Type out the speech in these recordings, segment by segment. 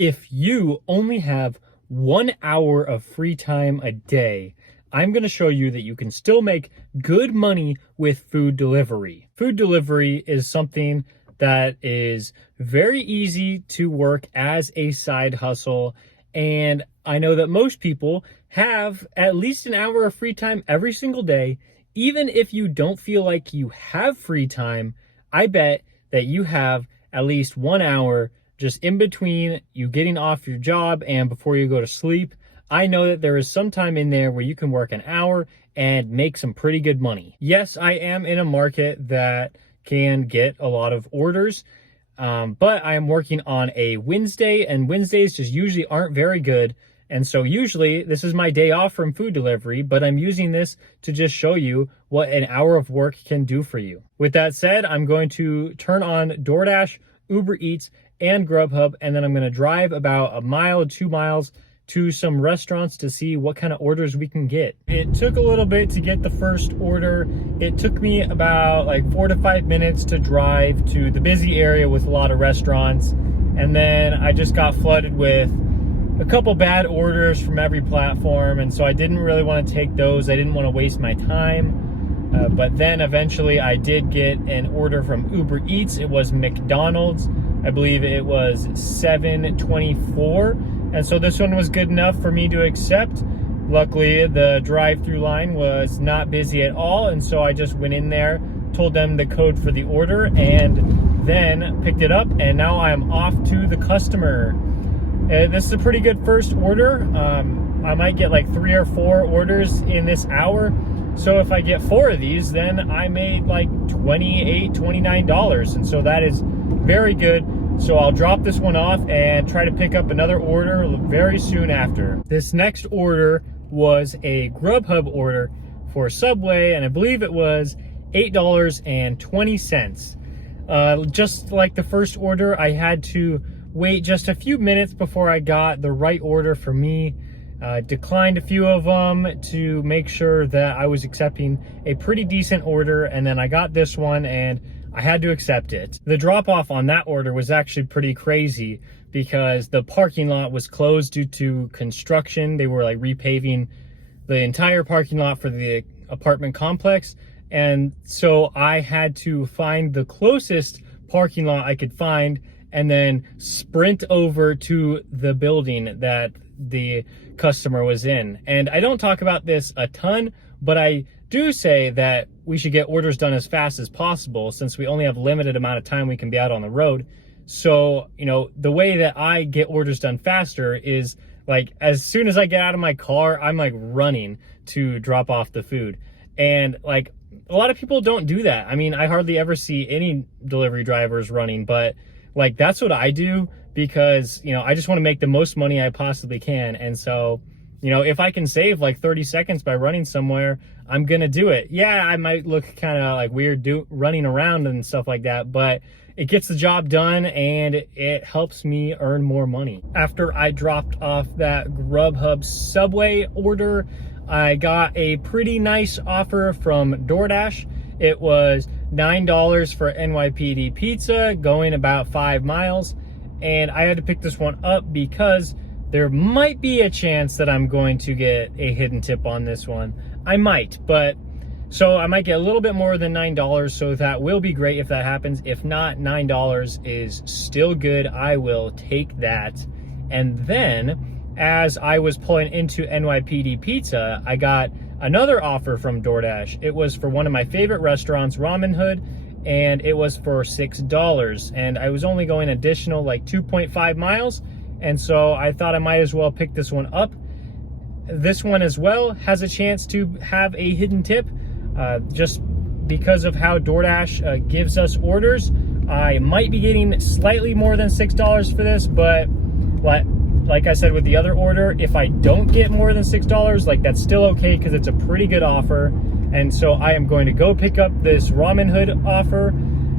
If you only have 1 hour of free time a day, I'm going to show you that you can still make good money with food delivery. Food delivery is something that is very easy to work as a side hustle. And I know that most people have at least an hour of free time every single day. Even if you don't feel like you have free time, I bet that you have at least 1 hour just in between you getting off your job and before you go to sleep. I know that there is some time in there where you can work an hour and make some pretty good money. Yes, I am in a market that can get a lot of orders, but I am working on a Wednesday, and Wednesdays just usually aren't very good. And so usually this is my day off from food delivery, but I'm using this to just show you what an hour of work can do for you. With that said, I'm going to turn on DoorDash, UberEats, and Grubhub, and then I'm going to drive about a mile, 2 miles to some restaurants to see what kind of orders we can get. It took a little bit to get the first order. It took me about like 4 to 5 minutes to drive to the busy area with a lot of restaurants, and then I just got flooded with a couple bad orders from every platform, and so I didn't really want to take those. I didn't want to waste my time. But then eventually I did get an order from Uber Eats. It was McDonald's. I believe it was $7.24. And so this one was good enough for me to accept. Luckily, the drive-through line was not busy at all. And so I just went in there, told them the code for the order, and then picked it up. And now I am off to the customer. This is a pretty good first order. I might get like 3 or 4 orders in this hour. So if I get 4 of these, then I made like $28, $29. And so that is very good. So I'll drop this one off and try to pick up another order very soon after. This next order was a Grubhub order for Subway, and I believe it was $8.20. Just like the first order, I had to wait just a few minutes before I got the right order for me. Declined a few of them to make sure that I was accepting a pretty decent order, and then I got this one and I had to accept it. The drop off on that order was actually pretty crazy because the parking lot was closed due to construction. They were like repaving the entire parking lot for the apartment complex, and so I had to find the closest parking lot I could find and then sprint over to the building that the customer was in. And I don't talk about this a ton, but I do say that we should get orders done as fast as possible since we only have a limited amount of time we can be out on the road. So, you know, the way that I get orders done faster is like as soon as I get out of my car, I'm like running to drop off the food. And like a lot of people don't do that. I mean, I hardly ever see any delivery drivers running, but like that's what I do because, you know, I just want to make the most money I possibly can. And so, you know, if I can save like 30 seconds by running somewhere, I'm going to do it. Yeah, I might look kind of like weird running around and stuff like that, but it gets the job done and it helps me earn more money. After I dropped off that Grubhub Subway order, I got a pretty nice offer from DoorDash. It was $9 for NYPD pizza going about 5 miles. And I had to pick this one up because there might be a chance that I'm going to get a hidden tip on this one. I might, but so I might get a little bit more than $9, so that will be great if that happens. If not, $9 is still good. I will take that. And then as I was pulling into NYPD Pizza, I got another offer from DoorDash. It was for one of my favorite restaurants, Ramen Hood, and it was for $6. And I was only going additional like 2.5 miles. And so I thought I might as well pick this one up. This one as well has a chance to have a hidden tip. Just because of how DoorDash gives us orders, I might be getting slightly more than $6 for this, but like I said with the other order, if I don't get more than $6, like that's still okay because it's a pretty good offer. And so I am going to go pick up this Ramen Hood offer.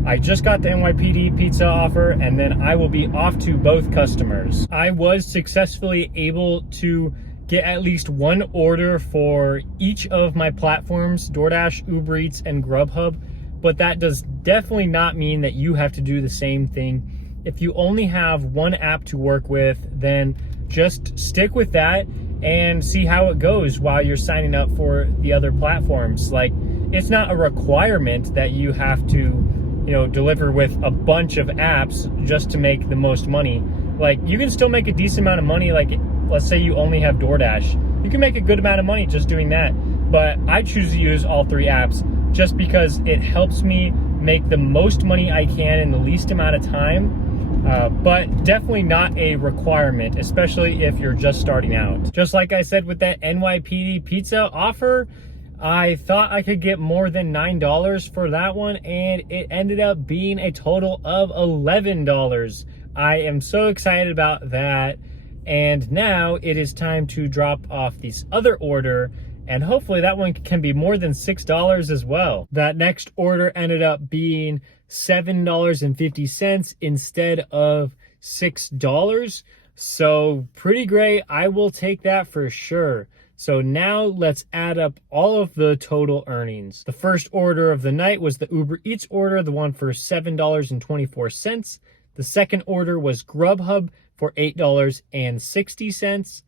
I just got the NYPD pizza offer, and then I will be off to both customers. I was successfully able to get at least one order for each of my platforms, DoorDash, Uber Eats, and Grubhub, but that does definitely not mean that you have to do the same thing. if you only have one app to work with, then just stick with that and see how it goes while you're signing up for the other platforms. Like, it's not a requirement that you have to, deliver with a bunch of apps just to make the most money. Like, you can still make a decent amount of money. Like, let's say you only have DoorDash. You can make a good amount of money just doing that. But I choose to use all 3 apps just because it helps me make the most money I can in the least amount of time. But definitely not a requirement, especially if you're just starting out. Just like I said with that NYPD pizza offer, I thought I could get more than $9 for that one, and it ended up being a total of $11. I am so excited about that. And now it is time to drop off this other order, and hopefully that one can be more than $6 as well. That next order ended up being $7.50 instead of $6. So pretty great. I will take that for sure. So now let's add up all of the total earnings. The first order of the night was the UberEats order, the one for $7.24. The second order was Grubhub for $8.60.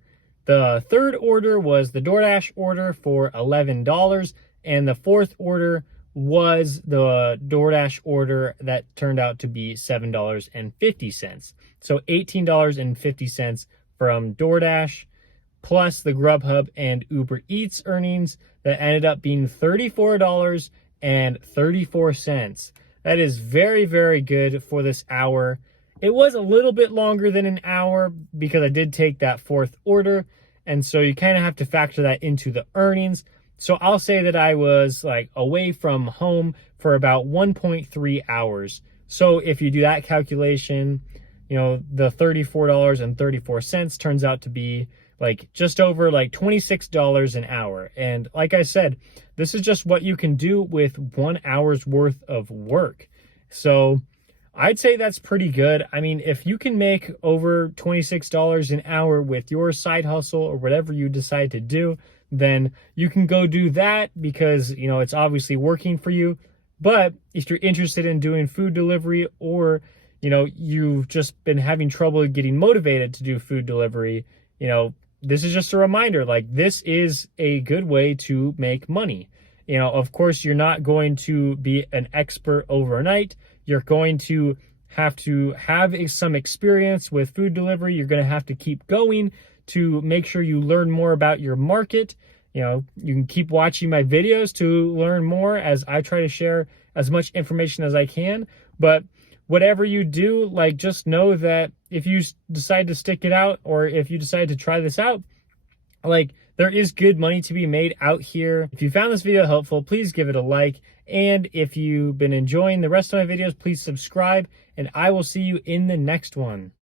The third order was the DoorDash order for $11. And the fourth order was the DoorDash order that turned out to be $7.50. So $18.50 from DoorDash, plus the Grubhub and Uber Eats earnings that ended up being $34.34. That is very, very good for this hour. It was a little bit longer than an hour because I did take that fourth order, and so you kind of have to factor that into the earnings. So I'll say that I was like away from home for about 1.3 hours. So if you do that calculation, the $34.34 turns out to be like just over like $26 an hour. And like I said, this is just what you can do with 1 hour's worth of work. So I'd say that's pretty good. I mean, if you can make over $26 an hour with your side hustle or whatever you decide to do, then you can go do that because, it's obviously working for you. But if you're interested in doing food delivery, or, you've just been having trouble getting motivated to do food delivery, this is just a reminder, like, this is a good way to make money. Of course, you're not going to be an expert overnight. You're going to have some experience with food delivery. You're going to have to keep going to make sure you learn more about your market. You can keep watching my videos to learn more as I try to share as much information as I can. But whatever you do, like, just know that if you decide to stick it out, or if you decide to try this out, like, there is good money to be made out here. If you found this video helpful, please give it a like. And if you've been enjoying the rest of my videos, please subscribe, and I will see you in the next one.